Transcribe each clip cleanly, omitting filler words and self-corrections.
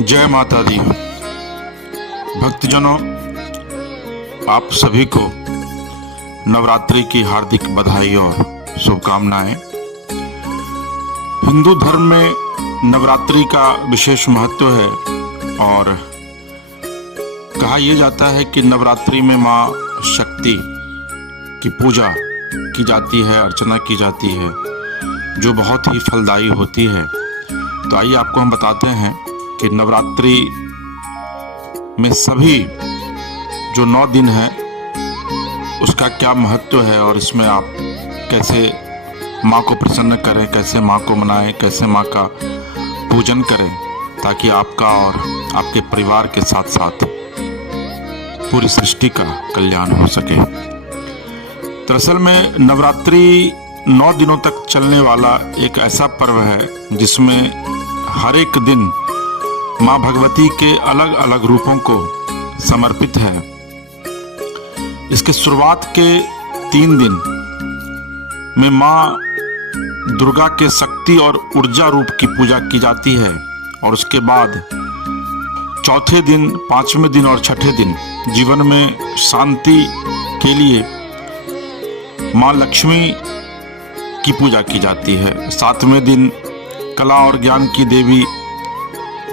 जय माता दी। भक्तजनों, आप सभी को नवरात्रि की हार्दिक बधाई और शुभकामनाएं। हिंदू धर्म में नवरात्रि का विशेष महत्व है और कहा यह जाता है कि नवरात्रि में माँ शक्ति की पूजा की जाती है, अर्चना की जाती है, जो बहुत ही फलदायी होती है। तो आइए आपको हम बताते हैं कि नवरात्रि में सभी जो 9 दिन है उसका क्या महत्व है और इसमें आप कैसे माँ को प्रसन्न करें, कैसे माँ को मनाएं, कैसे माँ का पूजन करें, ताकि आपका और आपके परिवार के साथ साथ पूरी सृष्टि का कल्याण हो सके। दरअसल में नवरात्रि 9 दिनों तक चलने वाला एक ऐसा पर्व है जिसमें हर एक दिन माँ भगवती के अलग अलग रूपों को समर्पित है। इसके शुरुआत के 3 दिन में माँ दुर्गा के शक्ति और ऊर्जा रूप की पूजा की जाती है और उसके बाद चौथे दिन, 5वें दिन और 6ठे दिन जीवन में शांति के लिए माँ लक्ष्मी की पूजा की जाती है। 7वें दिन कला और ज्ञान की देवी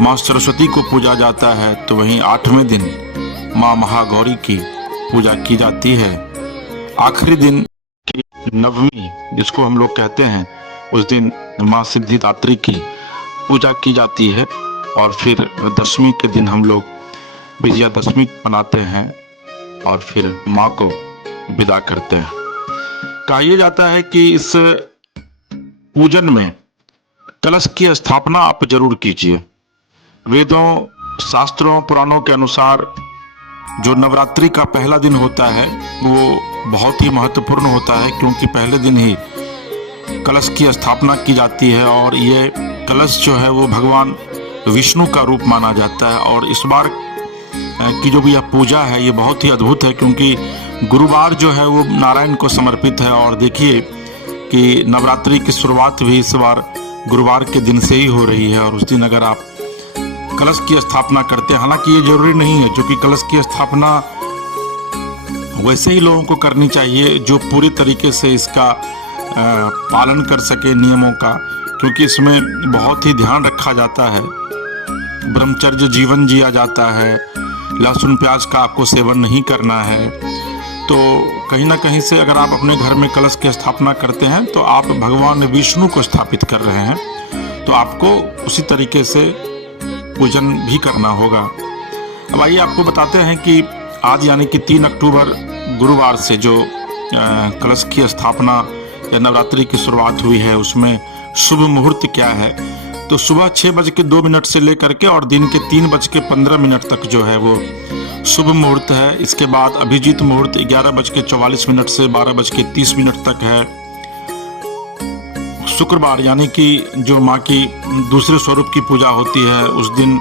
माँ सरस्वती को पूजा जाता है, तो वहीं 8वें दिन माँ महागौरी की पूजा की जाती है। आखिरी दिन की नवमी, जिसको हम लोग कहते हैं, उस दिन माँ सिद्धिदात्री की पूजा की जाती है और फिर 10वीं के दिन हम लोग विजयादशमी मनाते हैं और फिर माँ को विदा करते हैं। कहा यह जाता है कि इस पूजन में कलश की स्थापना आप जरूर कीजिए। वेदों, शास्त्रों, पुराणों के अनुसार जो नवरात्रि का पहला दिन होता है वो बहुत ही महत्वपूर्ण होता है, क्योंकि पहले दिन ही कलश की स्थापना की जाती है और ये कलश जो है वो भगवान विष्णु का रूप माना जाता है। और इस बार की जो भी यह पूजा है ये बहुत ही अद्भुत है, क्योंकि गुरुवार जो है वो नारायण को समर्पित है। और देखिए कि नवरात्रि की शुरुआत भी इस बार गुरुवार के दिन से ही हो रही है और उस दिन अगर आप कलश की स्थापना करते हैं, हालांकि ये जरूरी नहीं है, क्योंकि कलश की स्थापना वैसे ही लोगों को करनी चाहिए जो पूरी तरीके से इसका पालन कर सके नियमों का, क्योंकि इसमें बहुत ही ध्यान रखा जाता है। ब्रह्मचर्य जीवन जिया जाता है, लहसुन प्याज का आपको सेवन नहीं करना है। तो कहीं ना कहीं से अगर आप अपने घर में कलश की स्थापना करते हैं तो आप भगवान विष्णु को स्थापित कर रहे हैं, तो आपको उसी तरीके से पूजन भी करना होगा। अब आइए आपको बताते हैं कि आज यानी कि 3 अक्टूबर गुरुवार से जो कलश की स्थापना या नवरात्रि की शुरुआत हुई है उसमें शुभ मुहूर्त क्या है। तो सुबह 6:02 से लेकर के और दिन के 3:15 तक जो है वो शुभ मुहूर्त है। इसके बाद अभिजीत मुहूर्त 11:44 से 12:30 तक है। शुक्रवार यानी कि जो माँ की दूसरे स्वरूप की पूजा होती है उस दिन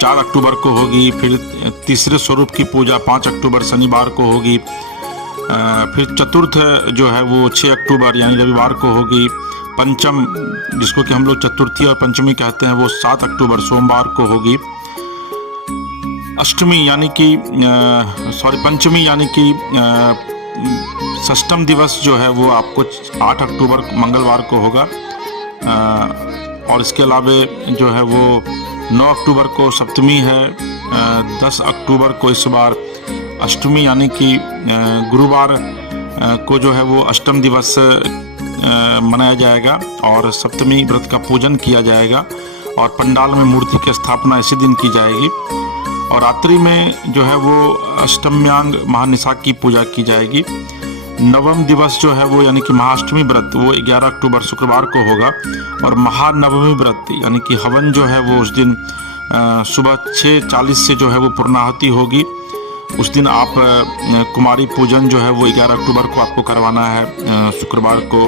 4 अक्टूबर को होगी। फिर तीसरे स्वरूप की पूजा 5 अक्टूबर शनिवार को होगी। फिर चतुर्थ जो है वो 6 अक्टूबर यानी रविवार को होगी। पंचम, जिसको कि हम लोग चतुर्थी और पंचमी कहते हैं, वो 7 अक्टूबर सोमवार को होगी। अष्टमी यानी कि पंचमी यानी कि षष्ठम दिवस जो है वो आपको 8 अक्टूबर मंगलवार को होगा। और इसके अलावा जो है वो 9 अक्टूबर को सप्तमी है। 10 अक्टूबर को इस बार अष्टमी यानी कि गुरुवार को जो है वो अष्टम दिवस मनाया जाएगा और सप्तमी व्रत का पूजन किया जाएगा और पंडाल में मूर्ति की स्थापना इसी दिन की जाएगी। और रात्रि में जो है वो अष्टम्यांग महानिशा की पूजा की जाएगी। नवम दिवस जो है वो यानी कि महाअष्टमी व्रत वो 11 अक्टूबर शुक्रवार को होगा। और महानवमी व्रत यानी कि हवन जो है वो उस दिन सुबह 6:40 से जो है वो पूर्णाहुति होगी। उस दिन आप कुमारी पूजन जो है वो 11 अक्टूबर को आपको करवाना है। शुक्रवार को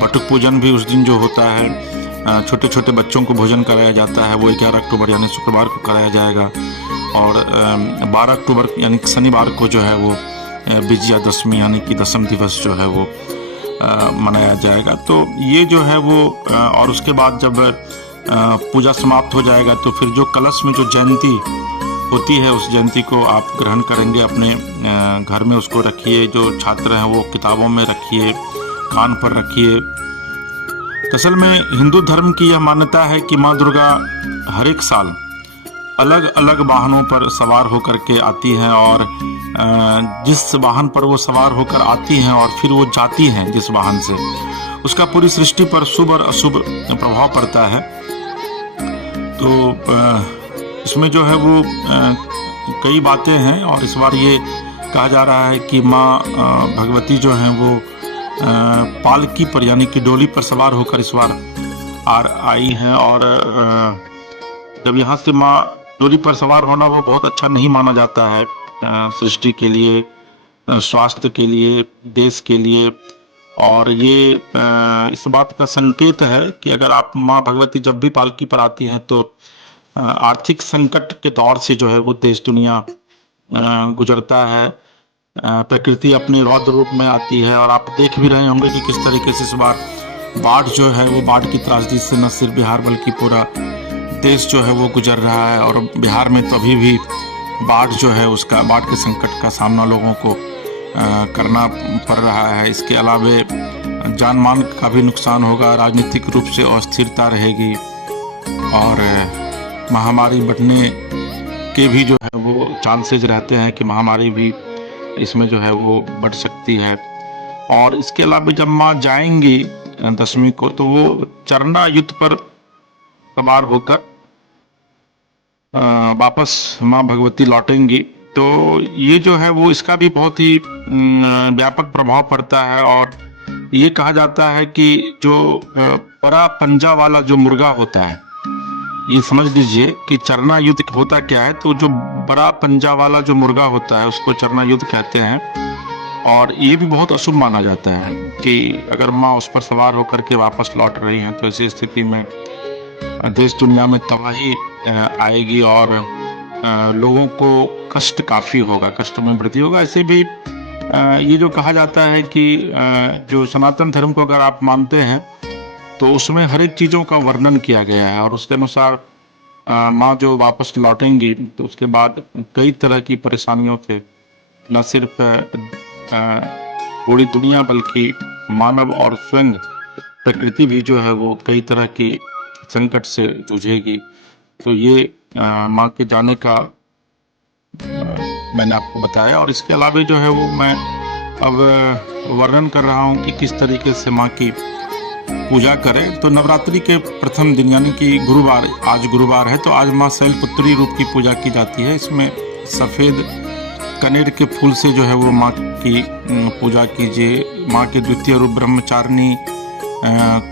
बटुक पूजन भी उस दिन जो होता है, छोटे छोटे बच्चों को भोजन कराया जाता है, वो 11 अक्टूबर यानी शुक्रवार को कराया जाएगा। और 12 अक्टूबर यानी शनिवार को जो है वो विजयादशमी यानी कि 10म दिवस जो है वो मनाया जाएगा। तो ये जो है वो और उसके बाद जब पूजा समाप्त हो जाएगा तो फिर जो कलश में जो जयंती होती है उस जयंती को आप ग्रहण करेंगे, अपने घर में उसको रखिए। जो छात्र हैं वो किताबों में रखिए, कान पर रखिए। असल में हिंदू धर्म की यह मान्यता है कि माँ दुर्गा हर एक साल अलग अलग वाहनों पर सवार होकर के आती हैं और जिस वाहन पर वो सवार होकर आती हैं और फिर वो जाती हैं जिस वाहन से, उसका पूरी सृष्टि पर शुभ और अशुभ प्रभाव पड़ता है। तो इसमें जो है वो कई बातें हैं और इस बार ये कहा जा रहा है कि माँ भगवती जो हैं वो पालकी पर यानी कि डोली पर सवार होकर इस बार आई हैं। और जब यहाँ से माँ डोली पर सवार होना वो बहुत अच्छा नहीं माना जाता है सृष्टि के लिए, स्वास्थ्य के लिए, देश के लिए। और ये इस बात का संकेत है कि अगर आप माँ भगवती जब भी पालकी पर आती हैं तो आर्थिक संकट के दौर से जो है वो देश दुनिया गुजरता है। प्रकृति अपने रौद्र रूप में आती है और आप देख भी रहे होंगे कि किस तरीके से इस बार बाढ़ जो है वो बाढ़ की त्रासदी से न सिर्फ बिहार बल्कि पूरा देश जो है वो गुजर रहा है। और बिहार में तो अभी भी बाढ़ जो है उसका बाढ़ के संकट का सामना लोगों को करना पड़ रहा है। इसके अलावे जान माल का भी नुकसान होगा, राजनीतिक रूप से अस्थिरता रहेगी और महामारी बढ़ने के भी जो है वो चांसेज रहते हैं कि महामारी भी इसमें जो है वो बढ़ सकती है। और इसके अलावा जब माँ जाएंगी दशमी को तो वो चरना युद्ध पर सवार होकर वापस माँ भगवती लौटेंगी। तो ये जो है वो इसका भी बहुत ही व्यापक प्रभाव पड़ता है। और ये कहा जाता है कि जो बड़ा पंजा वाला जो मुर्गा होता है, ये समझ लीजिए कि चरना युद्ध होता क्या है। तो जो बड़ा पंजा वाला जो मुर्गा होता है उसको चरना युद्ध कहते हैं। और ये भी बहुत अशुभ माना जाता है कि अगर माँ उस पर सवार होकर के वापस लौट रही हैं तो ऐसी स्थिति में देश दुनिया में तबाही आएगी और लोगों को कष्ट काफ़ी होगा, कष्ट में वृद्धि होगा। ऐसे भी ये जो कहा जाता है कि जो सनातन धर्म को अगर आप मानते हैं तो उसमें हर एक चीज़ों का वर्णन किया गया है और उसके अनुसार माँ जो वापस लौटेंगी तो उसके बाद कई तरह की परेशानियों से न सिर्फ पूरी दुनिया बल्कि मानव और स्वयं प्रकृति भी जो है वो कई तरह की संकट से जूझेगी। तो ये माँ के जाने का मैंने आपको बताया। और इसके अलावा जो है वो मैं अब वर्णन कर रहा हूँ कि किस तरीके से माँ की पूजा करें। तो नवरात्रि के प्रथम दिन यानी कि गुरुवार, आज गुरुवार है तो आज माँ शैलपुत्री रूप की पूजा की जाती है। इसमें सफ़ेद कनेर के फूल से जो है वो माँ की पूजा कीजिए। माँ के द्वितीय रूप ब्रह्मचारिणी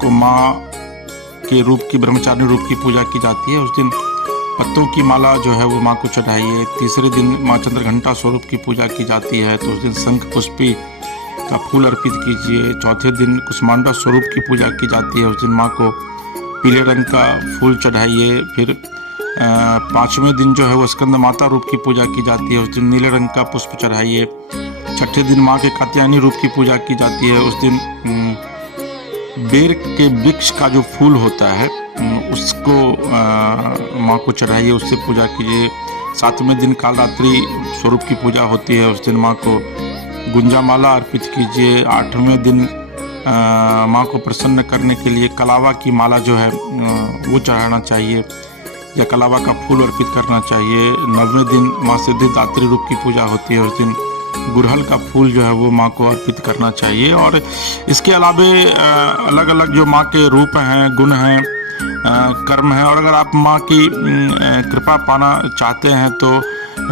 को माँ के रूप की ब्रह्मचारिणी रूप की पूजा की जाती है। उस दिन पत्तों की माला जो है वो माँ को चढ़ाइए। तीसरे दिन माँ चंद्रघंटा स्वरूप की पूजा की जाती है तो उस दिन शंख पुष्पी का फूल अर्पित कीजिए। चौथे दिन कुष्मांडा स्वरूप की पूजा की जाती है, उस दिन माँ को पीले रंग का फूल चढ़ाइए। फिर पाँचवें दिन जो है वो स्कंद माता रूप की पूजा की जाती है, उस दिन नीले रंग का पुष्प चढ़ाइए। छठे दिन माँ के कात्यायनी रूप की पूजा की जाती है, उस दिन बेर के वृक्ष का जो फूल होता है उसको माँ को चढ़ाइए, उससे पूजा कीजिए। सातवें दिन कालरात्रि स्वरूप की पूजा होती है, उस दिन माँ को गुंजा माला अर्पित कीजिए। आठवें दिन माँ को प्रसन्न करने के लिए कलावा की माला जो है वो चढ़ाना चाहिए या कलावा का फूल अर्पित करना चाहिए। नौवें दिन माँ सिद्धिदात्री रूप की पूजा होती है, उस दिन गुड़हल का फूल जो है वो माँ को अर्पित करना चाहिए। और इसके अलावे अलग अलग जो माँ के रूप हैं, गुण हैं, कर्म हैं, और अगर आप माँ की कृपा पाना चाहते हैं तो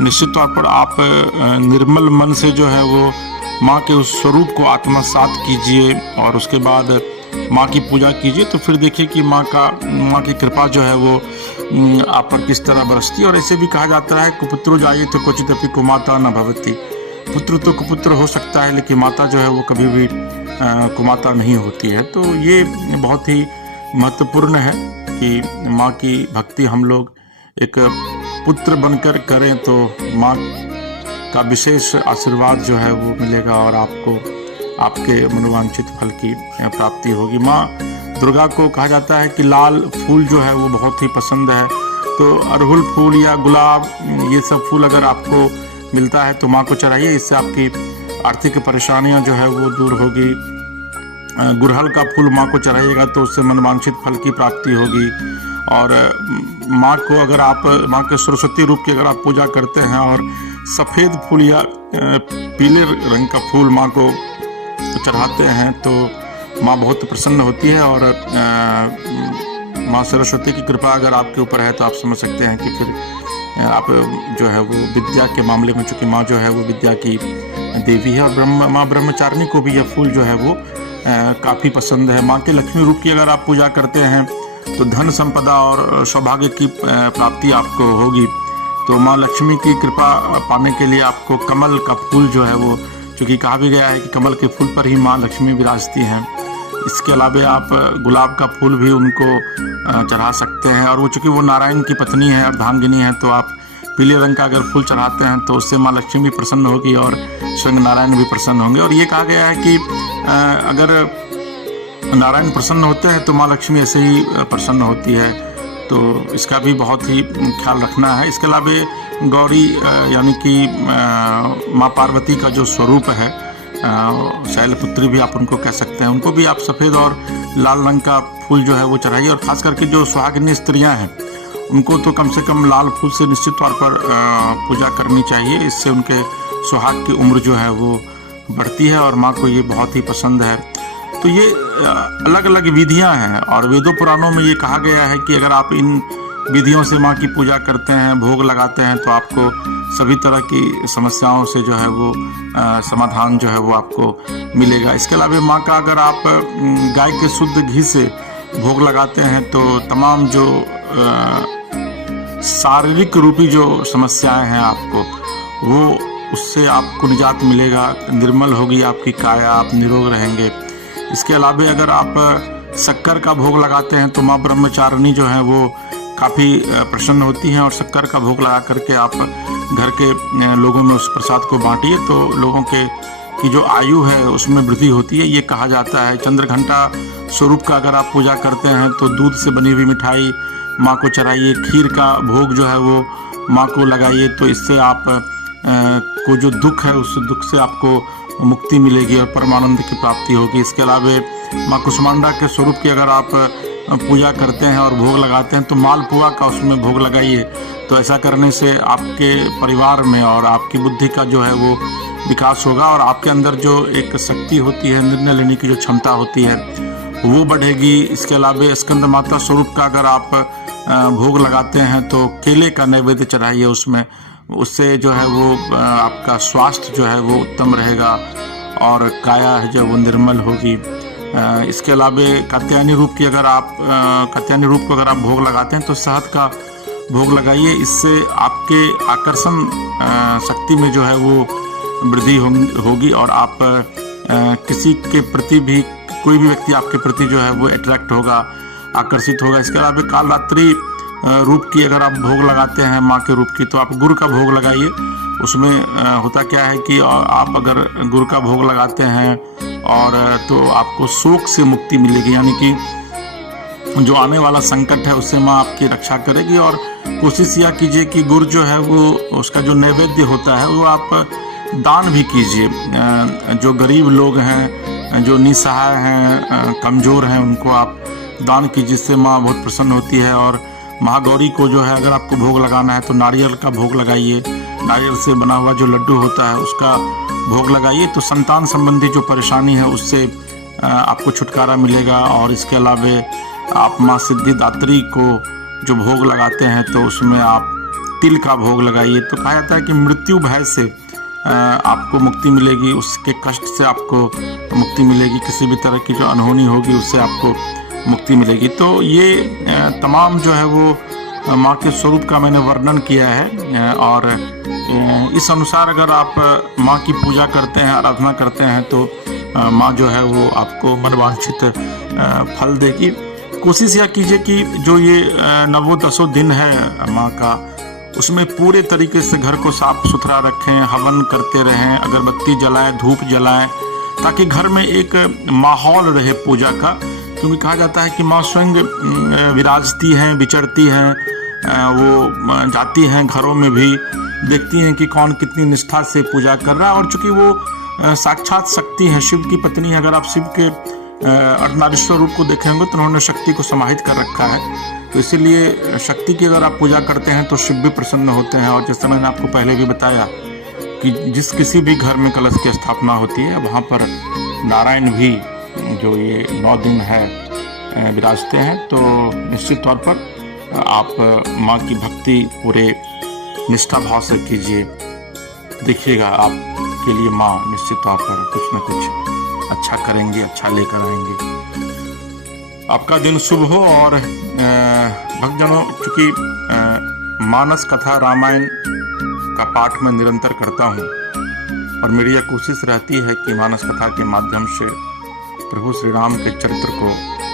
निश्चित तौर पर आप निर्मल मन से जो है वो माँ के उस स्वरूप को आत्मसात कीजिए और उसके बाद माँ की पूजा कीजिए। तो फिर देखिए कि माँ की कृपा जो है वो आप पर किस तरह बरसती है। और ऐसे भी कहा जाता है कुपुत्रो जाये तो क्वचिदपि कुमाता न भवति। पुत्र तो कुपुत्र हो सकता है लेकिन माता जो है वो कभी भी कुमाता नहीं होती है। तो ये बहुत ही महत्वपूर्ण है कि माँ की भक्ति हम लोग एक पुत्र बनकर करें तो माँ का विशेष आशीर्वाद जो है वो मिलेगा और आपको आपके मनोवांछित फल की प्राप्ति होगी। माँ दुर्गा को कहा जाता है कि लाल फूल जो है वो बहुत ही पसंद है। तो अड़हुल फूल या गुलाब, ये सब फूल अगर आपको मिलता है तो माँ को चढ़ाइए, इससे आपकी आर्थिक परेशानियाँ जो है वो दूर होगी। गुड़हल का फूल माँ को चढ़ाइएगा तो उससे मनवांछित फल की प्राप्ति होगी। और माँ को अगर आप माँ के सरस्वती रूप की अगर आप पूजा करते हैं और सफ़ेद फूल या पीले रंग का फूल माँ को चढ़ाते हैं तो माँ बहुत प्रसन्न होती है। और माँ सरस्वती की कृपा अगर आपके ऊपर है तो आप समझ सकते हैं कि फिर आप जो है वो विद्या के मामले में, चूँकि माँ जो है वो विद्या की देवी है। और माँ ब्रह्मचारिणी को भी यह फूल जो है वो काफ़ी पसंद है। माँ के लक्ष्मी रूप की अगर आप पूजा करते हैं तो धन संपदा और सौभाग्य की प्राप्ति आपको होगी। तो माँ लक्ष्मी की कृपा पाने के लिए आपको कमल का फूल जो है वो, चूँकि कहा भी गया है कि कमल के फूल पर ही माँ लक्ष्मी विराजती हैं। इसके अलावा आप गुलाब का फूल भी उनको चढ़ा सकते हैं। और वो चूँकि वो नारायण की पत्नी है, अर्धांगिनी है, तो आप पीले रंग का अगर फूल चढ़ाते हैं तो उससे माँ लक्ष्मी भी प्रसन्न होगी और स्वयं नारायण भी प्रसन्न होंगे। और ये कहा गया है कि अगर नारायण प्रसन्न होते हैं तो माँ लक्ष्मी ऐसे ही प्रसन्न होती है। तो इसका भी बहुत ही ख्याल रखना है। इसके अलावा गौरी यानी कि माँ पार्वती का जो स्वरूप है, शैलपुत्री भी आप उनको कह सकते हैं, उनको भी आप सफ़ेद और लाल रंग का फूल जो है वो चढ़ाइए। और ख़ास करके जो सुहागिनी स्त्रियां हैं उनको तो कम से कम लाल फूल से निश्चित तौर पर पूजा करनी चाहिए। इससे उनके सुहाग की उम्र जो है वो बढ़ती है और माँ को ये बहुत ही पसंद है। तो ये अलग अलग विधियां हैं और वेदों पुराणों में ये कहा गया है कि अगर आप इन विधियों से माँ की पूजा करते हैं, भोग लगाते हैं, तो आपको सभी तरह की समस्याओं से जो है वो समाधान जो है वो आपको मिलेगा। इसके अलावा माँ का अगर आप गाय के शुद्ध घी से भोग लगाते हैं तो तमाम जो शारीरिक रूपी जो समस्याएं हैं आपको, वो उससे आपको निजात मिलेगा, निर्मल होगी आपकी काया, आप निरोग रहेंगे। इसके अलावा अगर आप शक्कर का भोग लगाते हैं तो माँ ब्रह्मचारिणी जो है वो काफ़ी प्रसन्न होती हैं। और शक्कर का भोग लगा करके आप घर के लोगों में उस प्रसाद को बांटिए तो लोगों की जो आयु है उसमें वृद्धि होती है, ये कहा जाता है। चंद्रघंटा स्वरूप का अगर आप पूजा करते हैं तो दूध से बनी हुई मिठाई माँ को चढ़ाइए, खीर का भोग जो है वो माँ को लगाइए, तो इससे आप को जो दुख है उस दुख से आपको मुक्ति मिलेगी और परमानंद की प्राप्ति होगी। इसके अलावा माँ कुष्मांडा के स्वरूप की अगर आप पूजा करते हैं और भोग लगाते हैं तो मालपुआ का उसमें भोग लगाइए। तो ऐसा करने से आपके परिवार में और आपकी बुद्धि का जो है वो विकास होगा और आपके अंदर जो एक शक्ति होती है, निर्णय लेने की जो क्षमता होती है वो बढ़ेगी। इसके अलावा स्कंद माता स्वरूप का अगर आप भोग लगाते हैं तो केले का नैवेद्य चढ़ाइए उसमें, उससे जो है वो आपका स्वास्थ्य जो है वो उत्तम रहेगा और काया है जो वो निर्मल होगी। इसके अलावा कात्यायनी रूप की अगर आप कात्यायनी रूप को अगर आप भोग लगाते हैं तो शहद का भोग लगाइए, इससे आपके आकर्षण शक्ति में जो है वो वृद्धि होगी और आप किसी के प्रति भी, कोई भी व्यक्ति आपके प्रति जो है वो अट्रैक्ट होगा, आकर्षित होगा। इसके अलावा कालरात्रि रूप की अगर आप भोग लगाते हैं माँ के रूप की तो आप गुड़ का भोग लगाइए। उसमें होता क्या है कि आप अगर गुड़ का भोग लगाते हैं और तो आपको शोक से मुक्ति मिलेगी, यानी कि जो आने वाला संकट है उससे माँ आपकी रक्षा करेगी। और कोशिश यह कीजिए कि गुड़ जो है वो उसका जो नैवेद्य होता है वो आप दान भी कीजिए। जो गरीब लोग हैं, जो निसहाय हैं, कमज़ोर हैं, उनको आप दान कीजिए, जिससे माँ बहुत प्रसन्न होती है। और महागौरी को जो है अगर आपको भोग लगाना है तो नारियल का भोग लगाइए, नारियल से बना हुआ जो लड्डू होता है उसका भोग लगाइए, तो संतान संबंधी जो परेशानी है उससे आपको छुटकारा मिलेगा। और इसके अलावा आप माँ सिद्धिदात्री को जो भोग लगाते हैं तो उसमें आप तिल का भोग लगाइए। तो कहा जाता है कि मृत्यु भय से आपको मुक्ति मिलेगी, उसके कष्ट से आपको मुक्ति मिलेगी, किसी भी तरह की जो अनहोनी होगी उससे आपको मुक्ति मिलेगी। तो ये तमाम जो है वो माँ के स्वरूप का मैंने वर्णन किया है और इस अनुसार अगर आप माँ की पूजा करते हैं, आराधना करते हैं तो माँ जो है वो आपको मनवांछित फल देगी। कोशिश यह कीजिए कि जो ये 9-10 दिन है माँ का, उसमें पूरे तरीके से घर को साफ सुथरा रखें, हवन करते रहें, अगरबत्ती जलाएं, धूप जलाएं, ताकि घर में एक माहौल रहे पूजा का, क्योंकि कहा जाता है कि माँ स्वयं विराजती हैं, विचरती हैं, वो जाती हैं घरों में भी, देखती हैं कि कौन कितनी निष्ठा से पूजा कर रहा है। और चूंकि वो साक्षात शक्ति है, शिव की पत्नी है, अगर आप शिव के अर्धनारीश्वर रूप को देखेंगे तो उन्होंने शक्ति को समाहित कर रखा है। तो इसीलिए शक्ति की अगर आप पूजा करते हैं तो शिव भी प्रसन्न होते हैं। और जैसे मैंने आपको पहले भी बताया कि जिस किसी भी घर में कलश की स्थापना होती है, वहाँ पर नारायण भी जो ये 9 दिन है विराजते हैं। तो निश्चित तौर पर आप माँ की भक्ति पूरे निष्ठा भाव से कीजिए, देखिएगा आपके लिए माँ निश्चित तौर पर कुछ न कुछ अच्छा करेंगे, अच्छा लेकर आएंगे। आपका दिन शुभ हो। और भक्तजनों, चूँकि मानस कथा रामायण का पाठ मैं निरंतर करता हूँ और मेरी यह कोशिश रहती है कि मानस कथा के माध्यम से प्रभु श्री राम के चरित्र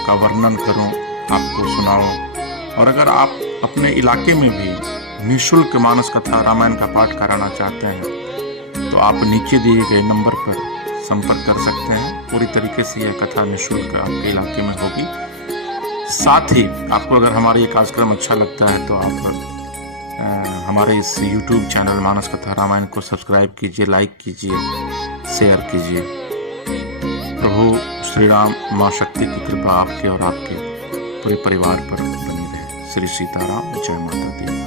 का वर्णन करूँ, आपको सुनाऊँ। और अगर आप अपने इलाके में भी निःशुल्क मानस कथा रामायण का पाठ कराना चाहते हैं तो आप नीचे दिए गए नंबर पर संपर्क कर सकते हैं। पूरी तरीके से यह कथा निःशुल्क आपके इलाके में होगी। साथ ही आपको अगर हमारा ये कार्यक्रम अच्छा लगता है तो आप हमारे इस YouTube चैनल मानस कथा रामायण को सब्सक्राइब कीजिए, लाइक कीजिए, शेयर कीजिए। प्रभु श्री राम माँ शक्ति की कृपा आपके और आपके पूरे परिवार पर बनी रहे। श्री सीताराम, जय माता दी।